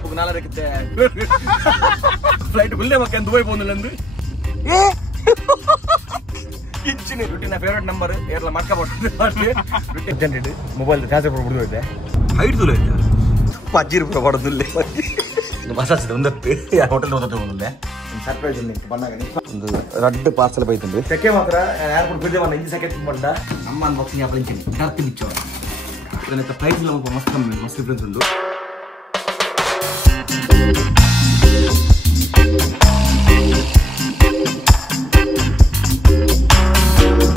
ದೀಪಕ್ ನಾಲ್ಕಕ್ಕೆ ಫ್ಲೈಟ್ ಗುಲ್ಲೆ ಮಕ್ಕ ದುಬೈ പോകുന്നില്ലെന്ന് ಕಿಂಚಿನ ರುಟಿನ ಫೇವರೇಟ್ ನಂಬರ್ ಏರ್ಲ ಮಕ್ಕ ಪಟ್ಟು ಮೊಬೈಲ್ ಚಾರ್ಜರ್ ಬಿಡ್ದು ಇದೆ ಹೈಟ್ ತುಲ ಇದೆ ಪಜ್ಜಿ ರೂಪಾಯಿ ಕೊಡೋದಿಲ್ಲ ಮಸಾಜ್ ಒಂದತ್ತು ಹೋಟೆಲ್ ಓದೋದಿಲ್ಲ ಸರ್ಪ್ರೈಸ್ ಒಂದು ರಡ್ಡ್ ಪಾರ್ಸಲ್ ಬೈತುಂಡು ಸೆಕೆ ಮಾತ್ರ ಏರ್ಪೋರ್ಟ್ ಬಿದ್ದೆ ಒಂದು 5 ಸೆಕೆಂಡ್ ಬಂದ ನಮ್ಮ ಅನ್ಬಾಕ್ಸಿಂಗ್ ಆಪಲ್ ಇಂಚಿನಿ ಕರ್ತಿ ಬಿಚ್ಚೋ ಇದನ್ನ ಪ್ರೈಸ್ ಎಲ್ಲ ಮಸ್ತ್ ಕಮ್ಮಿ ಮಸ್ತ್ ಡಿಫರೆನ್ಸ್ ಉಂಟು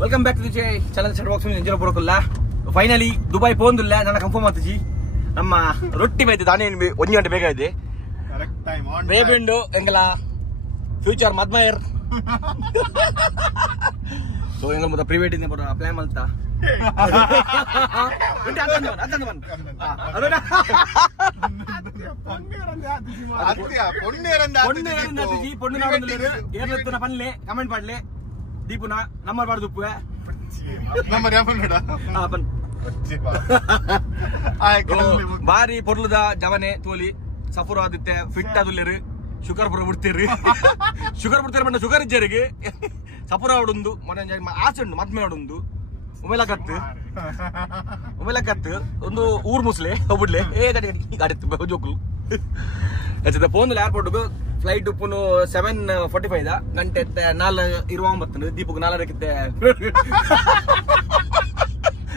welcome back to the challenge set box enjoy ಬರೋಕಲ್ಲ ಫೈನಲಿ ದುಬೈ ಪೋಂದಿಲ್ಲ ನನ್ನ ಕನ್ಫರ್ಮ್ ಆತಜಿ ನಮ್ಮ ರೊಟ್ಟಿ ಬೈತೆ ದಾನಿ 1 ಗಂಟೆ ಬೇಗ ಇದೆ ಬೇಬಿಂಡು ಎಂಗಲ ಫ್ಯೂಚರ್ ಮದ್ಮಯರ್ ಸೊ ಎಂಗಲ್ ಮೊತ್ತ ಪ್ರೀ ವೆಡ್ಡಿಂಗ್ ಬರೋ ಪ್ಲಾನ್ ಮಲ್ತಾ ಪನ್ಲೆ ಕಮೆಂಟ್ ಮಾಡ್ಲೆ ದೀಪುನ ನಂಬರ್ ಬಾರ್ದು ಉಪ್ಪು ಬಾರಿ ಪೊರ್ಲದ ಜವನೆ ತೋಲಿ ಸಫರ್ ಆದಿತ್ತೆ ಫಿಟ್ ಆದುಲ್ಲೇರು ಶುಗರ್ ಪುರ ಬಿಡ್ತೀರಿ ಶುಗರ್ ಬಿಡ್ತೀರಿ ಬಣ್ಣ ಶುಗರ್ ಇಜ್ಜರಿಗೆ ಸಫರ್ ಆಡುಂದು ಮೊನ್ನೆ ಆಸೆ ಉಂಡು ಮದ್ಮೆ ಆಡುಂದು ಉಮೇಲಕತ್ತು ಒಂದು ಊರ್ ಮುಸ್ಲೆ ಹೋಗ್ಬಿಡ್ಲೆ ಗಾಡಿ ಜೋಕುಲು ಹೆಚ್ಚದ ಪೋಂದು ಏರ್ಪೋರ್ಟ್ ಫ್ಲೈಟ್ ಉಪ್ಪುನು 7:45 ಗಂಟೆ 4:29 ದೀಪಕ್ 4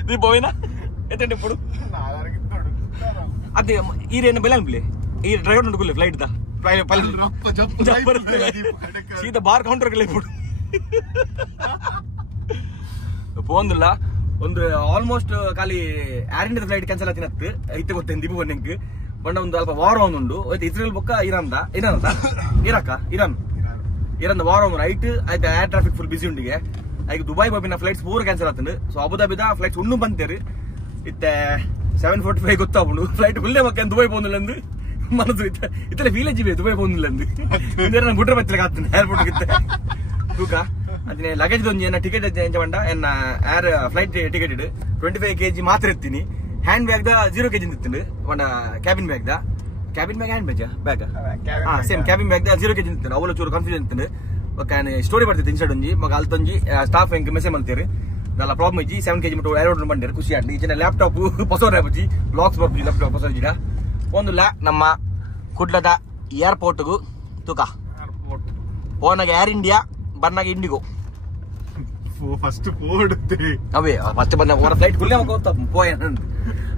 ದೀಪ ಹೋಯ್ನ ಎತ್ತಂಡೆ ఇప్పుడు ಅದೇ ಈರೇನು ಬೆಲೆ ಅನ್ಬಿಲೆ ಈ ಡ್ರೈವರ್ ನೋಡ್ಕೊಲ್ಲ ಫ್ಲೈಟ್ ದ ಸೀದಾ ಬಾರ್ ಕೌಂಟರ್ ಗೆ ఇప్పుడు ಪೋಂದಿಲ್ಲ ಒಂದು ಆಲ್ಮೋಸ್ಟ್ ಖಾಲಿ ಏರ್ ಇಂಡಿಯಾ ಫ್ಲೈಟ್ ಕ್ಯಾನ್ಸಲ್ ಆತಿನತ್ತು ಐತೆ ಗೊತ್ತೇನು ದೀಪ ಬನ್ನಂಕ್ ಬಂಡ ಒಂದು ಅಲ್ಪ ವಾರ ಒಂದುಂಡು ಐತೆ ಇಸ್ರೇಲ್ ಬೊಕ್ಕ ಇರಾನ್ ವಾರ ಒಂದು ರೈಟ್ ಆಯ್ತು ಏರ್ ಟ್ರಾಫಿಕ್ ಫುಲ್ ಬಿಸಿ ಉಂಡಿಗೆ ಈಗ ದುಬೈ ಬಾಬಿನ ಫ್ಲೈಟ್ಸ್ ಪೂರ ಕ್ಯಾನ್ಸಲ್ ಆತಂಡು ಸೊ ಅಬುದಾಬಿದ ಫ್ಲೈಟ್ಸ್ ಒಣ್ಣು ಬಂತೇರು ಇತ್ತೆ 7:45 ಗೊತ್ತಾಗ್ಬಿಡು ಫ್ಲೈಟ್ ಗುಲ್ಲೆ ಮಕ್ಕ ದುಬೈ പോകുന്നില്ലെന്ന് ಮನಸ್ಸು ಇತ್ತಲೆ ವಿಲೇಜ್ ಇವೆ ದುಬೈ പോകുന്നില്ലെന്ന് ನಾನು ಗುಡ್ರ ಬಚ್ಚಲಿಗೆ ಆಗ್ತದೆ ಏರ್ಪೋರ್ಟ್ ಇತ್ತೆ ತೂಕ ಅದನ್ನೇ ಲಗೇಜ್ ಒಂದು ಏನ ಟಿಕೆಟ್ ಎಂಜ ಬಂಡ ಎನ್ನ ಏರ್ ಫ್ಲೈಟ್ ಟಿಕೆಟ್ 25 kg ಮಾತ್ರ ಎತ್ತೀನಿ ಹ್ಯಾಂಡ್ ಬ್ಯಾಗ್ ದ 0 kg ಇತ್ತಿಂಡು ಬಂಡ cabin bag hand bag same cabin bag the 0 kg ಇತ್ತಿಂಡು ಅವಳು ಚೂರು ಕನ್ಫ್ಯೂಷನ್ ಇತ್ತಿಂಡು ಒಕ್ಕ ಸ್ಟೋರಿ ಬರ್ತಿತ್ತು ಇನ್ಸ್ಟಾಡ್ ಒಂಜಿ ಮಗ ಅಲ್ತೊಂಜಿ ಸ್ಟಾಫ್ ಹೆಂಗೆ ಮೆಸೇಜ್ ಮಲ್ತೀರಿ ನಲ್ಲ ಪ್ರಾಬ್ಲಮ್ ಇಜ್ಜಿ 7 kg ಮಟ್ಟ ಏರೋಡ್ರು ಬಂದಿರು ಖುಷಿ ಆಡ್ಲಿ ಈಜಿನ ಲ್ಯಾಪ್ಟಾಪ್ ಹೊಸವ್ರೆ ಬಜ್ಜಿ ಬ್ಲಾಗ್ಸ್ ಬರ್ಬಿ ಲ್ಯಾಪ್ಟಾಪ್ ಹೊಸ ಜಿಡ ಒಂದಿಲ್ಲ ನಮ್ಮ ಕುಡ್ಲದ ಏರ್ಪೋರ್ಟ್ಗು ತೂಕ ಪೋನಾಗ ಏರ್ ಇಂಡಿಯಾ ಬರ್ನಾಗ ಇಂಡಿಗೋ ಫಸ್ಟ್ ಪೋಡುತ್ತೆ ಅವೇ ಫಸ್ಟ್ ಬಂದ ಅವರ ಫ್ಲೈಟ್ ಗುಲ್ಲೆ ಮಕ್ಕ ಹೋಗ್ತಾ ಪೋಯ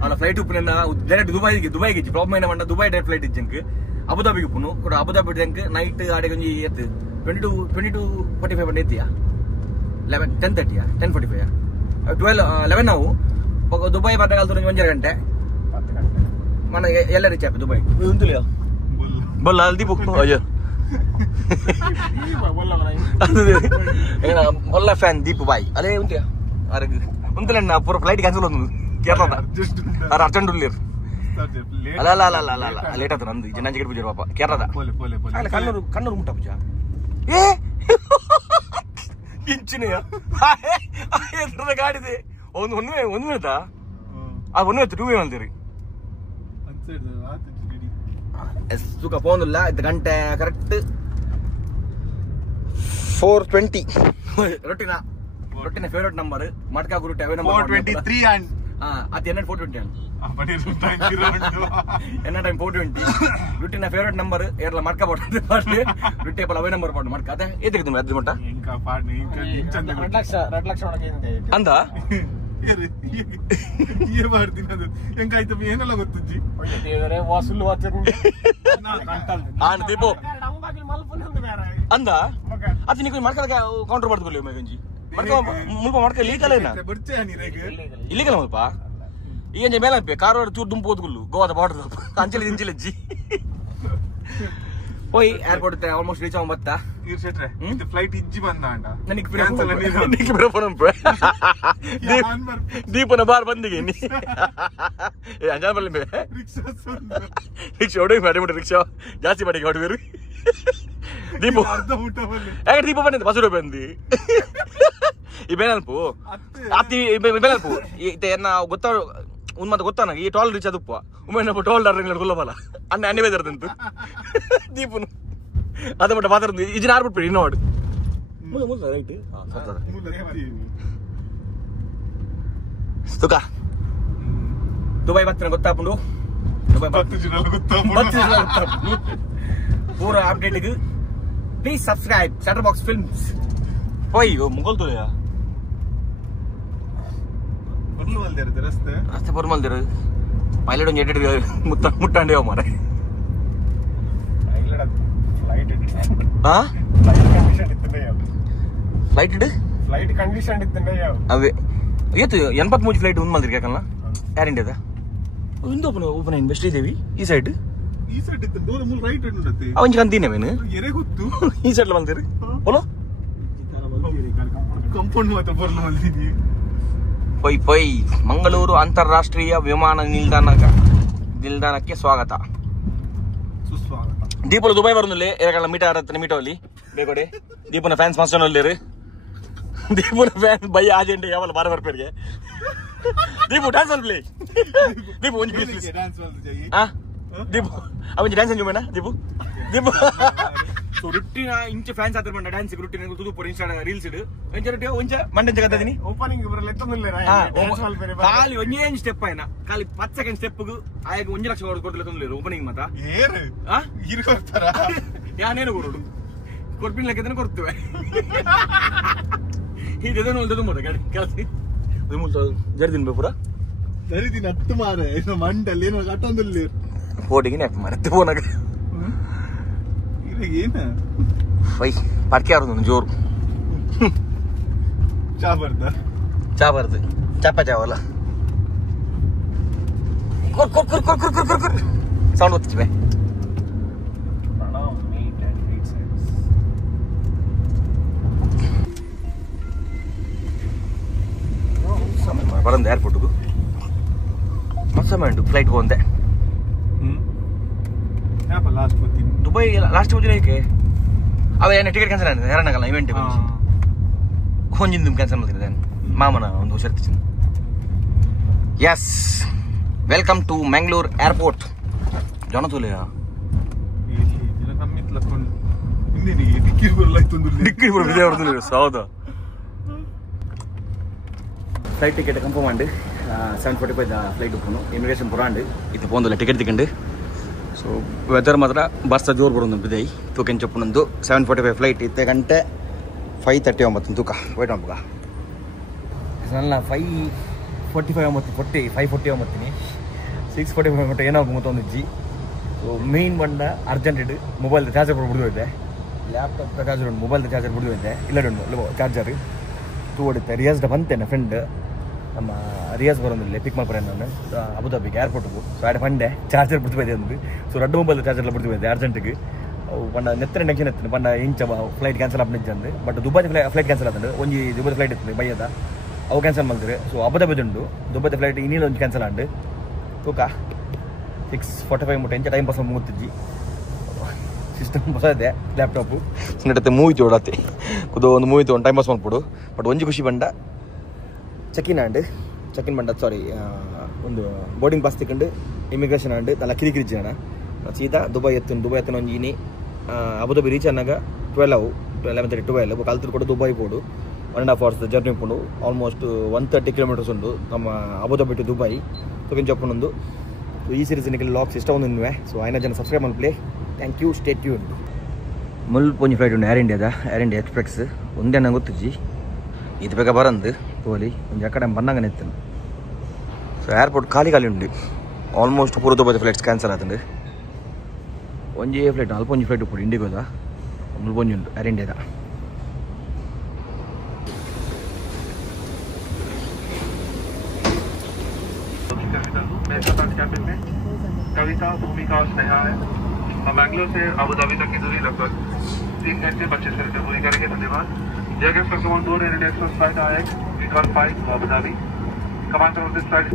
ಅವನ ಫ್ಲೈಟ್ ಉಪ್ಪು ಡೈರೆಕ್ಟ್ ದುಬೈಗೆ ಪ್ರಾಬ್ಲಮ್ ಏನ ಬಂದ ದುಬೈ ಡೈರೆಕ್ಟ್ ಫ್ಲೈಟ್ ಇಜ್ಜಂಕ್ ಅಬುದಾಬಿಗೆ ಉಪ್ಪುನು ಕೂಡ ಅಬುದಾಬಿ ಡ್ಯಾಂಕ್ ನೈಟ್ ಆಡೆಗೆ ಒಂಜಿ ಎತ್ತು 22:45 ಬಂದ ಎತ್ತಿಯಾ 10:30 10:45 11 ನಾವು ದುಬೈ ಬಂದಾಗ ಅಲ್ತು 1 ಗಂಟೆ మన ಎಲ್ಲ ರೀಚ್ ಆಯ್ತು ದುಬೈ ಉಂತುಲಿಯಾ ಬೊಲ್ಲ ಅಲ್ಲಿ ದೀಪು ಅಯ್ಯೋ ಬೊಲ್ಲ ಫ್ಯಾನ್ ದೀಪು ಬಾಯ್ ಅದೇ ಉಂಟಿಯಾ ಉಂತಲಣ್ಣ ಪೂರ ಫ್ಲೈಟ್ ಕ್ಯಾನ್ಸಲ್ ಒಂದು ಕೇರಳದ ಅರ್ಜೆಂಟ್ ಉಳ್ಳೀರ್ ಅಲ್ಲ ಲೇಟ್ ಆಯ್ತು ನಂದು ಜನ ಟಿಕೆಟ್ ಪೂಜಾರ ಪಾಪ ಕೇರಳದ ಕಣ್ಣೂರು ಮುಟ್ಟ ಪೂಜಾ ಏ ಇಂಚಿನ ಗಾಡಿದೆ ಒಂದು ಮಿನಿಟಾ ಆ 1 minute 2 ಅಂತೀರಿ ಸುಖ ಫೋನ್ ಇಲ್ಲ ಇದು ಗಂಟೆ ಕರೆಕ್ಟ್ 4:20 ರೊಟ್ಟಿನ ಫೇವರೇಟ್ ನಂಬರ್ ಮಡ್ಕಾ ಗುರುಟೆ ಅವೇ ನಂಬರ್ 423 ಅಂಡ್ ಅದು ಎನ್ನ 420 ಎನ್ನ ಟೈಮ್ 420 ರೊಟ್ಟಿನ ಫೇವರೇಟ್ ನಂಬರ್ ಏರ್ಲ ಮಡ್ಕಾ ಪಡ್ದು ರೊಟ್ಟಿ ಪಲ ಅವೇ ನಂಬರ್ ಪಡ್ದು ಮಡ್ಕಾ ಅದೇ ಏತಕ್ಕೆ ತುಂಬ ಅದ್ರ ಮಟ್ಟ ಇಂಕ ಪಾಡ್ನಿ ಇಂಕ ಇಂಚಂದ 2 ಲಕ್ಷ ಒಳಗೆ ಅಂದ ಏ ಮಾಡ್ತೀನಿ ಅದು ಹೆಂಗಾಯ್ತು ಏನೆಲ್ಲ ಗೊತ್ತಜ್ಜಿ ವಾಸುಲ್ ದೀಪು ಅಂದ ಅದು ನೀವು ಮಾಡ್ಕೊಳಕ್ಕೆ ಕೌಂಟರ್ ಮಾಡ್ಕೊಳ್ಳಿ ಮೇಗಂಜಿ ಮುಲ್ಪ ಮಾಡ್ಕ ಲೀಕಲ್ಲ ಇಲ್ಲಿಗಲ್ಲ ಮುಲ್ಪ ಈಗ ಮೇಲೆ ಕಾರ್ ಚೂರು ದುಂಪು ಓದ್ಗುಲ್ಲು ಗೋವಾದ ಬಾರ್ಡರ್ ಅಂಚಲಿ ಇಂಚಿಲಜ್ಜಿ ಹೋಯ್ ಏರ್ಪೋರ್ಟ್ ಆಲ್ಮೋಸ್ಟ್ ರೀಚ್ ಆಗ ಬತ್ತಾ ಫ್ಲೈಟ್ ಇಜ್ಜಿ ಬಂದ ದೀಪನ ಬಾರ್ ಬಂದಿಗೆ ಅಂಜಾನ್ ಬರ್ಲಿ ರಿಕ್ಷಾ ಹೊಡಿ ಮಾಡಿ ರಿಕ್ಷಾ ಜಾಸ್ತಿ ಮಾಡಿ ಹೊಡಿಬೇರು ದೀಪ ಯಾಕೆ ದೀಪ ಬಂದಿದ್ದ ಬಸರು ಬಂದಿ ಈ ಬೇನಲ್ಪು ಅತ್ತಿ ಬೇನಲ್ಪು ಏನ ಗೊತ್ತ ಮತ್ತೆ ಗೊತ್ತಾ ನಂಗೆ ಈ ಟೋಲ್ ರೀಚ್ ಅದಪ್ಪ ಒಮ್ಮೆ ಟೋಲ್ ಡಾರ್ಲಿಂಗ್ ಗುಲ್ಲಬಲ್ಲ ಅನ್ನೇ ಬೇದರ್ದಂತು ದೀಪನು ಅದ ಮಟ್ಟ ಮಾತಾಡ್ದು ಇದನ್ನ ಆಡ್ಬಿಟ್ಬಿಡಿ ಇನ್ನೋಡು ರೈಟ್ ತುಕ ದುಬೈ ಬರ್ತಾನೆ ಗೊತ್ತಾಪುಂಡು ದುಬೈ ಪೂರ ಅಪ್ಡೇಟ್ಗೆ please subscribe setter box films ಹೋಯ್ ಮುಗಲ್ ತುಲೆಯಾ ರಸ್ತೆ ಬರ್ಮಲ್ದಿರ ಪೈಲಟ್ ಒಂದು ಎಡ್ಡೆ ಮುಟ್ಟಾಂಡಿ ಹೋಗ್ ಮಾರ ಫ್ಲೈಟ್ ಕಂಡೀಷನ್ ಅವೇ ಏತು 83 ಫ್ಲೈಟ್ ಒಂದು ಮಲ್ದಿರಿ ಯಾಕಲ್ಲ ಏರ್ ಇಂಡಿಯಾದ ಇಂದು ಓಪನ್ ಇನ್ವೆಸ್ಟ್ ಇದೇವಿ ಈ ಸೈಡ್ ಅವನ್ ಕಂತೀನೇವೇನು ಈ ಸೈಡ್ ಮಲ್ದಿರಿ ಬೋಲೋ ಪೊಯ್ ಪೊಯ್ ಮಂಗಳೂರು ಅಂತಾರಾಷ್ಟ್ರೀಯ ವಿಮಾನ ನಿಲ್ದಾಣಕ್ಕೆ ಸ್ವಾಗತ ಸುಸ್ವಾಗತ ದೀಪಲು ದುಬೈ ಬರುന്നിಲ್ಲ ಏಕಲ್ಲ ಮೀಟ ಆಡತ್ತೆ ಮೀಟಲ್ಲಿ ಬೇಕೊಡೆ ದೀಪನ ಫ್ಯಾನ್ಸ್ ಮಸ್ಟನ್ ಅಲ್ಲಿ ದೀಪನ ಫ್ಯಾನ್ಸ್ ಬೈ ಆಜೆಂಟ್ ಯಾವಲ್ಲ ಬಾರ ಬರ್ಪೇರಿಗೆ ದೀಪು ಡ್ಯಾನ್ಸ್ ಅಲ್ಲಿ ಪ್ಲೇ ದೀಪು ಒಂದು ಪ್ಲೀಸ್ ಹಾ ದೀಪು ಅವನ್ ಡ್ಯಾನ್ಸ್ ಅಂಜು ಮೇಡ ದೀಪು ದೀಪು ಸೊ ರುಟ್ಟಿನ ಇಂಚ ಫ್ಯಾನ್ಸ್ ಆತರ ಬಂಡ ಡ್ಯಾನ್ಸ್ ರುಟ್ಟಿನ ತುದು ಪೋರ್ ಇನ್ಸ್ಟಾ ರೀಲ್ಸ್ ಇಡು ಎಂಚ ರುಟ್ಟಿ ಒಂಚ ಮಂಡಂಚ ಕತ್ತದಿನಿ ಓಪನಿಂಗ್ ಬರಲ್ಲ ಎತ್ತೊಂದಿಲ್ಲ ಖಾಲಿ ಒಂಜೇ ಸ್ಟೆಪ್ ಆಯ್ನ ಖಾಲಿ 10 ಸೆಕೆಂಡ್ ಸ್ಟೆಪ್ ಗೂ ಆಗ 1 ಲಕ್ಷ ಕೊಡ್ತಿಲ್ಲ ತೊಂದಿಲ್ಲ ಓಪನಿಂಗ್ ಮಾತಾ ಏರು ಆ ಇರು ಕೊಡ್ತಾರ ಯಾನೇನು ಕೊಡೋಡು ಕೊಡ್ಪಿನ ಲೆಕ್ಕದನ್ನ ಕೊಡ್ತೇವೆ ಹೀಗೆ ನೋಲ್ದದು ಮತ ಗಾಡಿ ಕೆಲಸ ಇದು ಜರ್ದಿನ ಬೇಪುರ ಜರ್ದಿನ ಹತ್ತು ಮಾರೆ ಏನೋ ಮಂಡಲ್ಲಿ ಏನೋ ಕಟ್ಟೊಂದಿಲ್ಲ ಫೋಟಿಗೆ ನೆಪ್ ಮಾರತ್ತೆ ಫೋನಾಗ ಏನ ವೈ ಪರ್ಕೆ ಆರು ಜೋರು ಚಾ ಬರ್ದು ಚಪ್ಪ ಚಾವಲ್ಲ ಸೌಂಡ್ ಗೊತ್ತಿವೆ ಬರಂದ ಏರ್ಪೋರ್ಟ್ಗೂ ಮಸ್ಸಮಂಡು ಫ್ಲೈಟ್ ಹೋದೆ ದುಬೈ ಲಾಸ್ಟ್ ಮುಜೆ ಅವ ಏನ ಟಿಕೆಟ್ ಕ್ಯಾನ್ಸಲ್ ಆಗಿದೆ ಹೆರಣಗಲ್ಲ ಇವೆಂಟ್ ಹೊಂಜಿಂದು ಕ್ಯಾನ್ಸಲ್ ಮಾಡ್ತಿದ್ದೆ ಮಾಮನ ಒಂದು ಹುಷಾರ್ತಿ yes welcome to Mangalore airport ಜನ ತೋಲೆಯ ಹೌದಾ ಫ್ಲೈಟ್ ಟಿಕೆಟ್ ಕನ್ಫರ್ಮ್ ಆಂಡು 7:45 ಫ್ಲೈಟ್ ಉಪ್ಪುನು ಇಮಿಗ್ರೇಷನ್ ಪುರಾಂಡು ಇದು ಪೋಂದಿಲ್ಲ ಟಿಕೆಟ್ ತಿಕ್ಕಂಡು ಸೊ ವೆದರ್ ಮಾತ್ರ ಬರ್ಸ ಜೋರು ಬರೋದು ಬಿದೈ ತೂಕೆನ್ ಚಪ್ಪುನೊಂದು 7:45 ಫ್ಲೈಟ್ ಇತ್ತೆ ಗಂಟೆ 5:39 ತೂಕ ವೈಟ್ ಮಾಡ್ಬೇಕ ನನ್ನ 5:45 5:40 6:45 ಮಟ್ಟ ಏನಾಗ ಮತ್ತೊಂದು ಜಿ ಸೊ ಮೇನ್ ಬಂಡ ಅರ್ಜೆಂಟ್ ಇಡು ಮೊಬೈಲ್ ಚಾರ್ಜರ್ ಬಿಡ್ದು ಹೋಯ್ತೆ ಲ್ಯಾಪ್ಟಾಪ್ ಚಾರ್ಜರ್ ಉಂಟು ಮೊಬೈಲ್ ಚಾರ್ಜರ್ ಬಿಡ್ದು ಹೋಯ್ತೆ ಇಲ್ಲಡುಂಡು ಚಾರ್ಜರ್ ತೂ ಹೊಡಿತೆ ರಿಯಾಸ್ದ ಬಂತೆ ಫ್ರೆಂಡ್ ನಮ್ಮ ರಿಯಾಸ್ ಬರೋದಿಲ್ಲ ಪಿಕ್ ಮಾಡ್ತಾರೆ ನಾನು ಅಬುದಾಬಿಗೆ ಏರ್ಪೋರ್ಟ್ಗೂ ಸೊ ಆಡ ಬಂಡೆ ಚಾರ್ಜರ್ ಬಿಡ್ತು ಬೈದೆ ಅಂದ್ರಿ ಸೊ ರೆಡ್ ಮೊಬೈಲ್ ಚಾರ್ಜರ್ ಬಿಡ್ತು ಬೈದೆ ಅರ್ಜೆಂಟ್ಗೆ ಅವು ಬಂಡ ನೆತ್ತನೆ ಟೆನ್ಷನ್ ಎತ್ತನೆ ಬಂಡ ಇಂಚ ಫ್ಲೈಟ್ ಕ್ಯಾನ್ಸಲ್ ಆಪ್ನಿಂಚ ಅಂದು ಬಟ್ ದುಬೈ ಫ್ಲೈಟ್ ಕ್ಯಾನ್ಸಲ್ ಆದಂಡು ಒಂಜಿ ದುಬೈ ಫ್ಲೈಟ್ ಇತ್ತು ಬೈಯದ ಅವು ಕ್ಯಾನ್ಸಲ್ ಮಾಡಿದ್ರೆ ಸೊ ಅಬುದಾಬಿ ಉಂಡು ದುಬೈ ಫ್ಲೈಟ್ ಇನ್ನೇನು ಒಂದು ಕ್ಯಾನ್ಸಲ್ ಆಂಡು ತೂಕ 6:45 ಮುಟ್ಟ ಇಂಚ ಟೈಮ್ ಪಾಸ್ ಮುಗಿತಿಜ್ಜಿ ಸಿಸ್ಟಮ್ ಹೊಸ ಇದೆ ಲ್ಯಾಪ್ಟಾಪು ನಡತೆ ಮೂವಿ ತೋಡತ್ತೆ ಕುದು ಒಂದು ಮೂವಿ ತೊಗೊಂಡು ಟೈಮ್ ಪಾಸ್ ಮಾಡ್ಬಿಡು ಬಟ್ ಒಂಜಿ ಖುಷಿ ಬಂಡ ಚೆಕಿನ್ ಬಂಡ ಸಾರಿ ಒಂದು ಬೋರ್ಡಿಂಗ್ ಪಾಸ್ ತಗೊಂಡು ಇಮಿಗ್ರೇಷನ್ ಆಂಡ್ ನಲ್ಲ ಕಿರಿಕಿರಿ ಜನ ಸೀದಾ ದುಬೈ ಎತ್ತನ ಒಂಜಿ ಇನಿ ಅಬುದಾಬಿ ರೀಚ್ ಅನ್ನಾಗ 11:30 ಕಲ್ತರು ಕೂಡ ದುಬೈ ಪೋಡು 1.5 hours ಜರ್ನಿ ಉಂಡು ಆಲ್ಮೋಸ್ಟ್ 130 ಕಿಲೋಮೀಟರ್ಸ್ ಉಂಡು ನಮ್ಮ ಅಬುದಾಬಿ ಟು ದುಬೈ ತೊಗೊಂಡು ಚಪ್ಪನೊಂದು ಈ ಸೀರೀಸ್ ಲಾಕ್ಸ್ ಇಷ್ಟ ಒಂದು ಸೊ ಐನ ಜನ ಸಬ್ಸ್ಕ್ರೈಬ್ ಮಾಡ್ಲಿ ಥ್ಯಾಂಕ್ ಯು ಸ್ಟೇ ಟ್ಯೂನ್ ಮುಲ್ಪೊಂಜಿ ಫ್ಲೈಟ್ ಉಂಡು ಏರ್ ಇಂಡಿಯಾ ಎಕ್ಸ್ಪ್ರೆಸ್ ಒಂದೇ ನಂಗೆ ಗೊತ್ತಿಜ್ಜಿ ಇದು ಬೇಗ ಬರಂದು ತೋಲಿ ಒಂದು ಆ ಕಡೆ ಬಂದಂಗೆ ನಿಂತನು ಸೊ ಏರ್ಪೋರ್ಟ್ ಖಾಲಿ ಉಂಡು ಆಲ್ಮೋಸ್ಟ್ ಪೂರ ದುಬೈ ಫ್ಲೈಟ್ಸ್ ಕ್ಯಾನ್ಸಲ್ ಆತಂಡು ಒಂಜೇ ಫ್ಲೈಟ್ ಅಲ್ಪೊಂಜಿ ಫ್ಲೈಟ್ ಉಪ್ಪು ಇಂಡಿಗೋದ ಮುಲ್ಪೊಂಜಿ ಉಂಟು ಏರ್ ಇಂಡಿಯಾದ कविता भूमिका और स्नेहा है और मैंगलोर से अबू धाबी तक की दूरी लगभग 3 घंटे 25 मिनट में पूरी करेंगे धन्यवाद Dear guests, welcome on board Air India Express flight IX Recon 5 to Abu Dhabi. Commander of this flight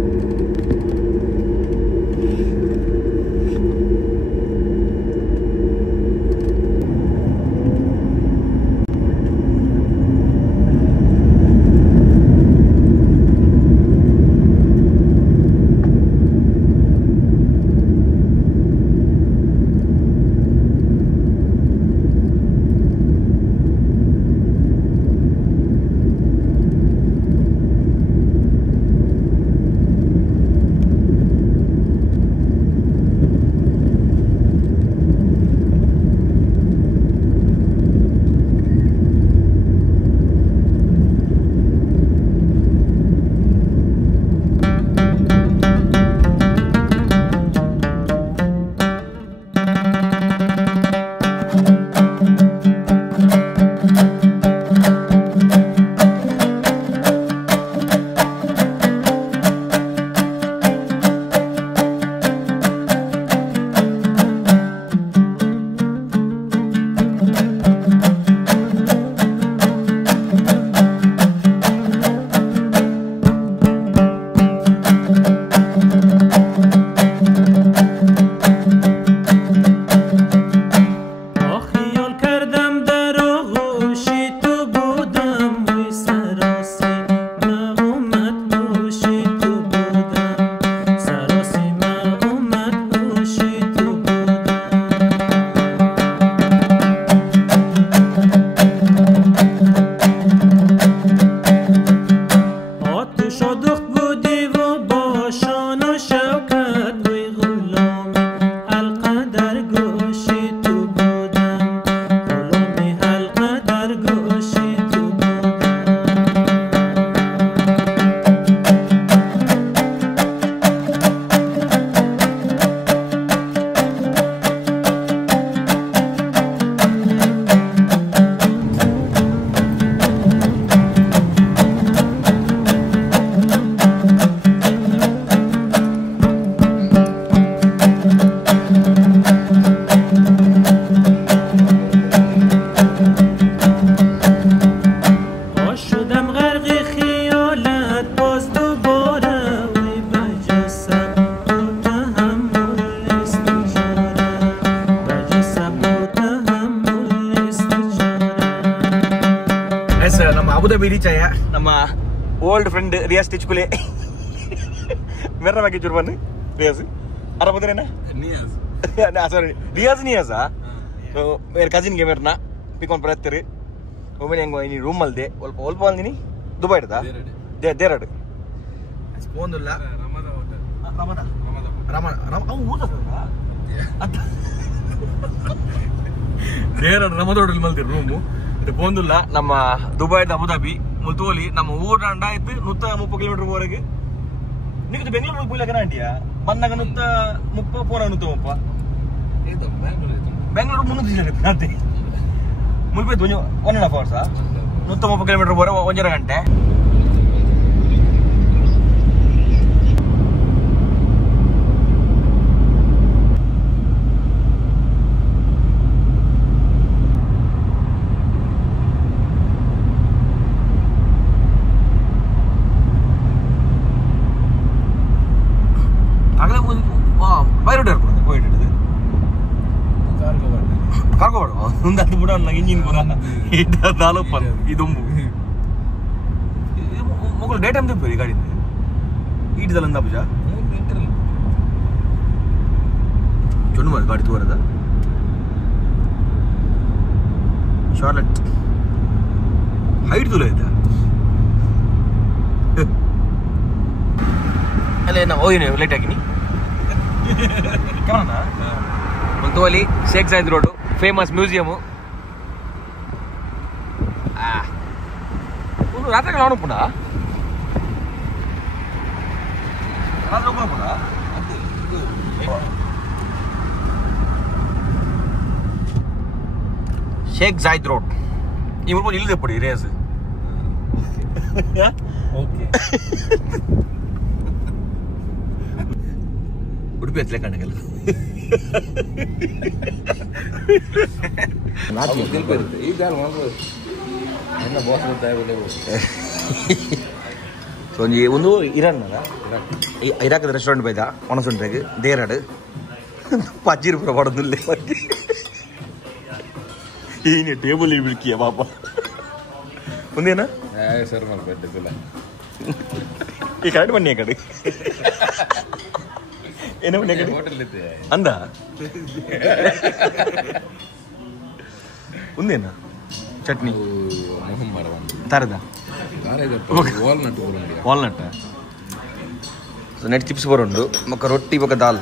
در گوشی تو بودم علوم حلقه در گوشی تو ನಮ್ಮ ಅಬುದಾಬಿ ರೀಚ್ ಆಯ ನಮ್ಮ ಓಲ್ಡ್ ಫ್ರೆಂಡ್ ರಿಯಾಸ್ ಟಿಚ್ಕುಲೆ मेरा बाकी जुर्बान रियाज अरे बता रहे ना नियाज सॉरी रियाज नियाज तो मेरे कजिन के मेरे ना पिकॉन पर तेरे वो मैंने इंगो इन्हीं रूम मल दे ओल्प वाल नहीं दुबई रहता दे रड कौन दुल्ला रमादा वो तो ದೇರ ನಮ್ಮದೊಡಲ್ಲಿ ಮಲ್ತಿರು ರೂಮು ಇದು ಪೋಂದುಲ್ಲ ನಮ್ಮ ದುಬೈದ ಅಬುದಾಬಿ ಮುಲ್ತೋಲಿ ನಮ್ಮ ಊರ ಆಯ್ತು 130 ಕಿಲೋಮೀಟರ್ ವರೆಗೆ నీకు బెంగళూరు పోయిలాగా అంటియా బన్నగ 130 పోరా 130 ఏదో బెంగళూరు ముందు తీసుకెళ్తా అంతే ముల్పే 1.5 అవర్స్ 130 కిలోమీటర్ పోరా 1.5 గంಟೆ ಅದು ಬಿಡ ನನಗೆ ಇಂಜಿನ್ ಪೂರ ನಾಲ್ಕು ಇದೊಂಬು ಮಗಳು ಡೇ ಟೈಮ್ ತೆಪ್ಪಿ ಗಾಡಿ ಈಟದಲ್ಲ ಪೂಜಾ ಚೊಂಡು ಮಾಡಿ ಗಾಡಿ ತೋರದ ಶಾರ್ಲೆಟ್ ಹೈಟ್ ತುಲ ಆಯ್ತಾ ಅಲ್ಲೇ ನಾ ಹೋಗಿನಿ ಲೇಟ್ ಆಗಿನಿ ಕೆಮನ ಮುಲ್ತೋಲಿ Sheikh Zayed road famous museum ರಾತ್ರಿ ನೋಡೋಣ ಶೇಖ್ ಜಾಯದ್ ರೋಡ್ ಈ ಮುಲ್ಪು ಇಲ್ಲಿದೆ ಪಡಿ ರೇಸ್ ಉಡುಪಿ ಹತ್ತಲೇ ಕಣ್ಣಗಲ್ಲ ಒಂದು ಇರಾನ್ ಇರಾಕ್ ರೆಸ್ಟೋರೆಂಟ್ పోయిದ మనసుంటకి దేరాడు ₹10 పడుతుంది ఈయన టేబుల్ ఇవిడికియా పాప ఉందేనా ಸರ್ ಮಾಡಿ ಬೆಡ್ಡಿಲ್ಲ ಈ ಕರೆಕ್ಟ್ ಬನ್ನಿ ಕಡೆ ಏನೋ ಬನ್ನಿ ಹೋಟೆಲ್ ಇತ್ತು ಅಂದ ఉందేనా చట్నీ మొహం మరవండి తరదా వాల్నట్ సో నెట్ చిప్స్ బరుండు ఒక రొట్టి ఒక దాల్